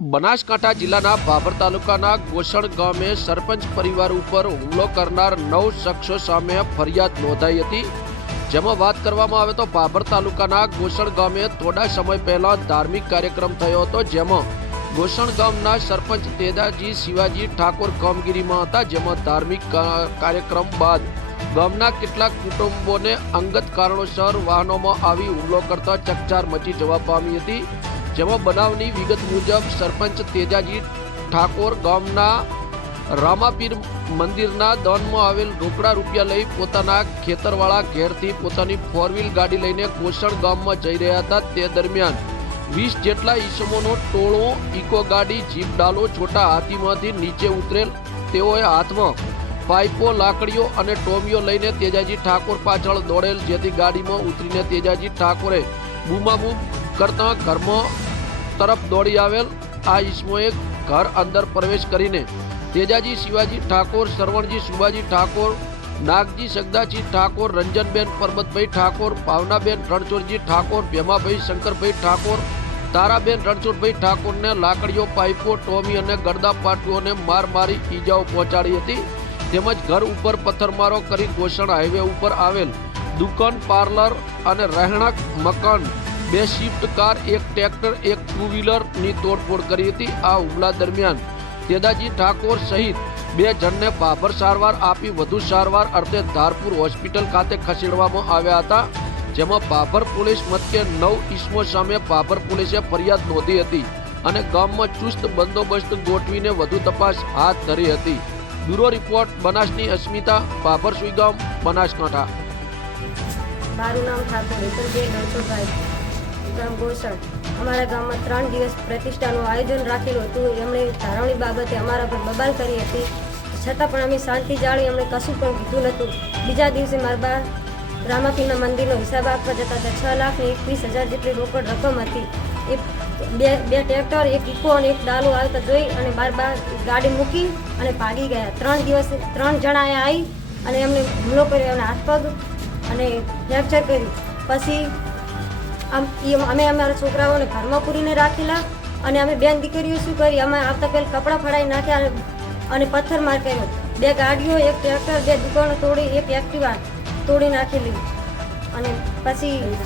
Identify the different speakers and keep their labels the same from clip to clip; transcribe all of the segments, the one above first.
Speaker 1: બનાસકાંઠા જિલ્લાના ભાભર તાલુકાના ગોસણ ગામે સરપંચ પરિવાર ઉપર હુમલો કરનાર નવ શખ્સો સામે ફરિયાદ નોંધાઈ હતી. જેમાં વાત કરવામાં આવે તો ભાભર તાલુકાના ગોસણ ગામે થોડા સમય પહેલા ધાર્મિક કાર્યક્રમ થયો હતો, જેમાં ગોસણ ગામના સરપંચ તેદાજી શિવાજી ઠાકોર કામગીરીમાં હતા, જેમાં ધાર્મિક કાર્યક્રમ બાદ ગામના કેટલાક કુટુંબોને અંગત કારણોસર વાહનોમાં આવી હુમલો કરતા ચકચાર મચી જવા પામી હતી. જેમાં બનાવની વિગત મુજબ સરપંચ તેજાજી ઠાકોર ગામના રામાપીર મંદિરના દનમાં આવેલ રોકડા રૂપિયા લઈ પોતાના ખેતરવાળા ઘેરથી પોતાની ફોર વ્હીલ ગાડી લઈને કોસણ ગામમાં જઈ રહ્યા હતા. તે દરમિયાન વીસ જેટલા ઈસમોનો ટોળો, ઇકો ગાડી, જીપ ડાલો છોટા હાથીમાંથી નીચે ઉતરેલ. તેઓએ હાથમાં પાઇપો, લાકડીઓ અને ટોમીઓ લઈને તેજાજી ઠાકોર પાછળ દોડેલ, જેથી ગાડીમાં ઉતરીને તેજાજી ઠાકોરે બૂમાબૂમ કરતા ઘરમાં તરફ દોડી આવેલ. આ ઈસમોએ ઘર અંદર પ્રવેશ કરીને તેજાજી શિવાજી ઠાકોર, સરવણજી સુભાજી ઠાકોર, નાગજી સગદાજી ઠાકોર, રંજનબેન પરબતભાઈ ઠાકોર, ભાવનાબેન રણછોડજી ઠાકોર, ભેમાભાઈ શંકરભાઈ ઠાકોર, તારાબેન રણછોડભાઈ ઠાકોરને લાકડીઓ, પાઇપો, ટોમી અને ગરદા પાટુઓને માર મારી ઈજાઓ પહોંચાડી હતી. તેમજ ઘર ઉપર પથ્થરમારો કરી ગોસણ હાઈવે ઉપર આવેલ દુકાન, પાર્લર અને રહેણાંક મકાન બે શિફ્ટ કાર એક ટ્રેક્ટર એક ટુ વ્હીલરની તોડફોડ કરી હતી આ હુમલા દરમિયાન તેદાજી ઠાકોર સહિત બે જણને ભાભર સારવાર આપી વધુ સારવાર અર્થે ધારપુર હોસ્પિટલ ખાતે ખસેડવામાં આવ્યા હતા, જેમાં ભાભર પોલીસ મથકે નવ ઈસમો સામે ભાભર પોલીસે ફરિયાદ નોંધી હતી અને ગામમાં ચુસ્ત બંદોબસ્ત ગોઠવીને વધુ તપાસ હાથ ધરી હતી. બ્યુરો રિપોર્ટ, બનાસની અસ્મિતા ભાભર સુઈગામ, બનાસકાંઠા.
Speaker 2: મારું નામ ઠાકોર હેતલભાઈ રણછોડભાઈ ગોસણ અમારા ગામમાં ત્રણ દિવસ પ્રતિષ્ઠાનું આયોજન રાખેલું હતું. એમણે ધારવણી બાબતે અમારા પર બબાલ કરી હતી. છતાં પણ અમે શાંતિ જાળવી એમણે કશું પણ કીધું નહોતું. બીજા દિવસે મારા બા રામાપીના મંદિરનો હિસાબ આપવા જતા છ લાખ ને એકવીસ હજાર જેટલી રોકડ રકમ હતી. એ બે બે ટ્રેક્ટર, એક ઇકો અને એક ડાલો આવતા જોઈ અને બાર બાર ગાડી મૂકી અને ભાગી ગયા. ત્રણ દિવસ, ત્રણ જણા આવી અને એમને હુમલો કર્યો એમના હાથ પગ અને ફ્રેક્ચર કર્યું. પછી આમ અમે અમારા છોકરાઓને ઘરમાં પૂરીને રાખેલા અને અમે બેન દીકરીઓ શું કરી? અમે, આવતા પહેલાં કપડાં ફડાઈ નાખ્યા અને- પથ્થર માર કર્યો. બે ગાડીઓ, એક ટ્રેક્ટર, બે દુકાનો તોડી, એક એક્ટિવા તોડી નાખેલી. અને પછી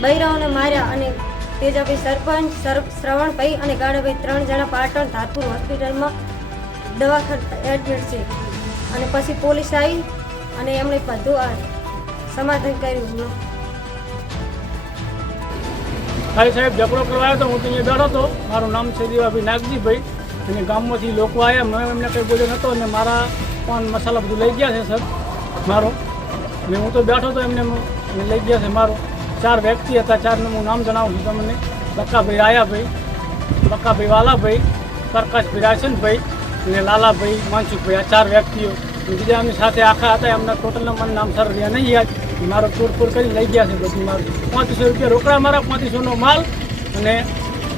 Speaker 2: બૈરાઓને માર્યા અને તેજાભાઈ સરપંચ, સર શ્રવણભાઈ અને ગાડાભાઈ ત્રણ જણા પાટણ ધારપુર હોસ્પિટલમાં દવા એડમિટ છે. અને પછી પોલીસ આવી અને એમણે બધું સમાધાન કર્યું.
Speaker 3: ખાલી સાહેબ, ઝઘડો કરવા આવ્યો તો હું તો અહીંયા બેઠો હતો. મારું નામ છે દેવાભાઈ નાગજીભાઈ. અને ગામમાંથી લોકો આવ્યા. મેં એમને કંઈ બોલ્યો નહોતો અને મારા પાન મસાલા બધું લઈ ગયા છે સર મારો. અને હું તો બેઠો હતો એમને મને લઈ ગયા છે મારો. ચાર વ્યક્તિ હતા, ચારને હું નામ જણાવું છું તમને. બક્કાભાઈ રાયાભાઈ, બક્કાભાઈ વાલાભાઈ, પ્રકાશભાઈ રાયસનભાઈ અને લાલાભાઈ, માનસુખભાઈ. આ ચાર વ્યક્તિઓ. બીજા એમની સાથે આખા હતા. એમના ટોટલના મને નામ સર રહ્યા નહીં યાદ. મારો તોડફોડ કરી લઈ ગયા છે. બધું મારું પાંત્રીસો રૂપિયા રોકડા મારા, પાંત્રીસોનો માલ અને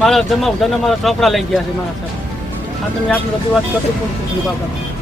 Speaker 3: મારા જમા બધાના મારા ચોપડા લઈ ગયા છે મારા સાહેબ આ તમે આટલું રજૂઆત કરતું પણ પૂછ્યું બાબત